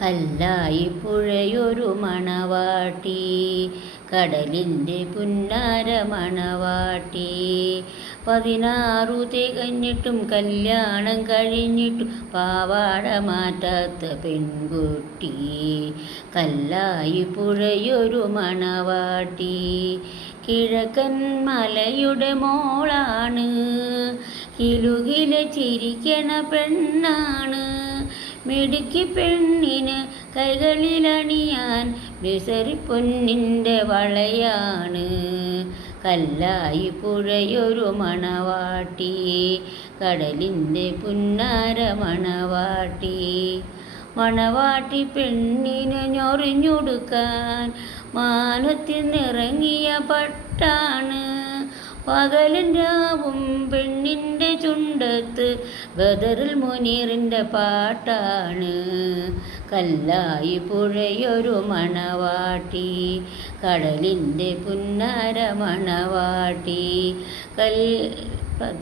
കല്ലായി പുഴയൊരു മണവാട്ടി, കടലിൻ്റെ പുന്നാര മണവാട്ടി. 16 തികഞ്ഞിട്ടും കല്യാണം കഴിഞ്ഞിട്ടും പാവാട മാറ്റാത്ത പെൺകുട്ടി. കല്ലായി പുഴയൊരു മണവാട്ടി, കിഴക്കൻ മലയുടെ മോളാണ്, കിലുകിലെ ചിരിക്കണ പെണ്ണാണ്. മിടുക്കി പെണ്ണിന് കൈകളിലണിയാൻ വിസറി പൊന്നിൻ്റെ വളയാണ്. കല്ലായി പുഴയൊരു മണവാട്ടി, കടലിൻ്റെ പുന്നാര മണവാട്ടി. മണവാട്ടി പെണ്ണിനെ ഞൊറിഞ്ഞൊടുക്കാൻ മാനത്തിൽ നിറങ്ങിയ പട്ടാണ്. പകലും രാവും പെണ്ണിൻ്റെ ചുണ്ടത്ത് ബദറുൽ മുനീറിൻ്റെ പാട്ടാണ്. കല്ലായി പുഴയൊരു മണവാട്ടി, കടലിൻ്റെ പുന്നാര മണവാട്ടി.